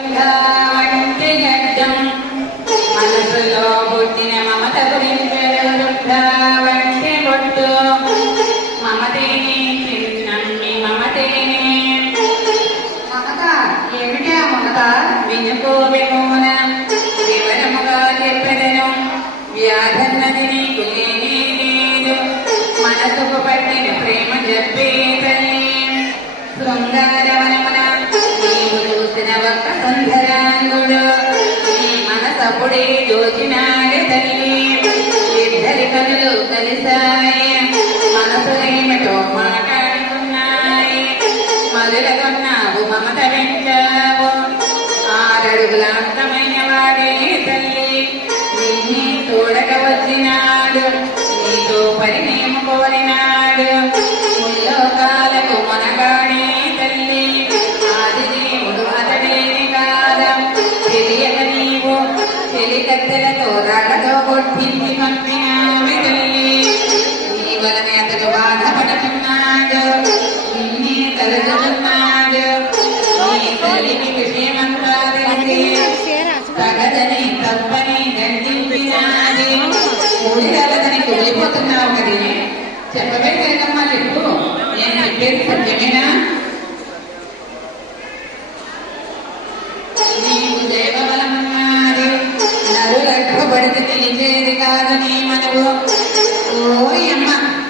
వంటి గడ్డం మనసులో పుట్టిన మమత గురించెరుగ వంటి బొట్టు మమతేనే చిన్నమ్మి మమతేనే మమత ఏమిటి ఆ మమత వినుకో విమూల వివరముగా చెప్పెదను వ్యాధన్నది నీకు లేనే లేదు మనసుకు పట్టిన ప్రేమ చెప్పే తల్లి శృంగారవనమున నీవు చూసిన ఒక్క సుందరాంగుడు నీ మనసప్పుడే యోచినాడే తల్లి ఇద్దరి కనులు కలిసాయి మనసులేమిటో మాట్లాడుకున్నాయి మొదలుకొన్నావు మమత వెంటావు 6 అడుగుల అందమైన వాడే తల్లి నిన్నే చూడక వచ్చినాడు నీతో పరిణేమ కోరినాడు ముల్లోకాలకు మనగాడే తల్లి ఆదిదేవుడు అతడేని కాలం తెలియక నీవు చెలికత్తెలతో రాళ్లతో కొట్టించి పంపినావి తల్లి నీ వలన అతడు బాధపడుతున్నాడు నిన్నే తలుచుతున్నాడు నీ తల్లికి విషయమంతా తెలిసి తగదని తప్పని దండించినాది ఊరిదలని కూలిపోతున్నావు కదే చెప్పవే కనుకమ్మా చెప్పు నేను చెప్పేది సత్యమేనా నీవు దేవబలమన్నాడు నరులడ్డబడితే తెలిసేది కాదు నీ మనవు ఓయ్ అమ్మ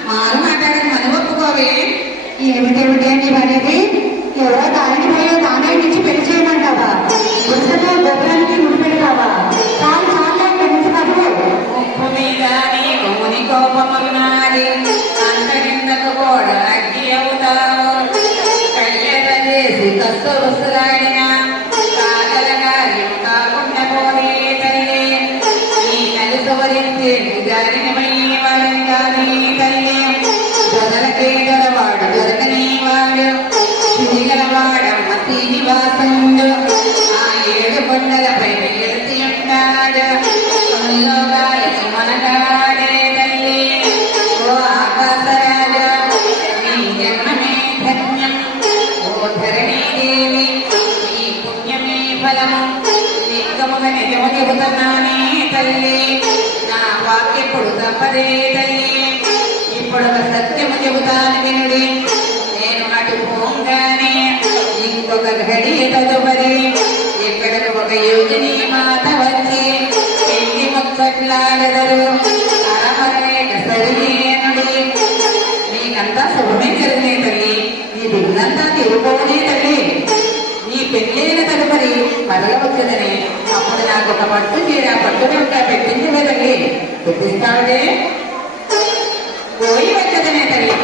మారు మాట్లాడని మనవు ఒప్పుకోవే ఏమిటేమిటే నీవనేది ఎవరో దారిని పోయే దాని నుంచి పెళ్లి చేయమంటావా పుస్తకం గోపురానికి ముడిపెడతావా చాలు చాలు పెంచుతావు ఉప్పు మీద నీ కొమ్ముని కోపమున్నాడు అంత కిందకు కూడా అగ్గి అవుతావు కళ్ళెట చేసి కస్సు రుసులాడిన కాకల కార్యం కాకుండా పోయే తల్లి నీ నలుసు వరించి నిజారిని వాడిని కాని తల్లి దొరలకే దొరవాడు దొరకని వాడు తిరిగలవాడమ్మ శ్రీనివాసుడు ఆ 7 కొండలపై నిలిచి ఉంటాడు లోకాలకు మనగాడే తల్లి ఓ ఆకాశరాజు నీ జన్మమే ధన్యం ఓ ధరణీదేవి నీ పుణ్యమే ఫలము నిక్కముగా నిజము చెబుతున్నానే తల్లి నా వాక్యప్పుడు తప్పదే తల్లి ఇప్పుడు ఒక సత్యము చెబుతాను వినుడి నేను అటు పోగానే ఇంకొక ఘడియ తదుపరి ఇక్కడకు ఒక యోగిని మాత వచ్చి పెళ్లి ముచ్చట్లాడదరు అరమరేక సరిలేనుడి నీకంతా శుభమే జరిగినే తల్లి నీ దిగులంతా తిరుగుపోనే తల్లి నీ పెళ్ళైన తదుపరి మరలవచ్చుదని అప్పుడు నాకు ఒక పట్టు చీర పట్టు వెంట పెట్టించలే తల్లి పెట్టిస్తాడే పోయి వచ్చదనే తల్లి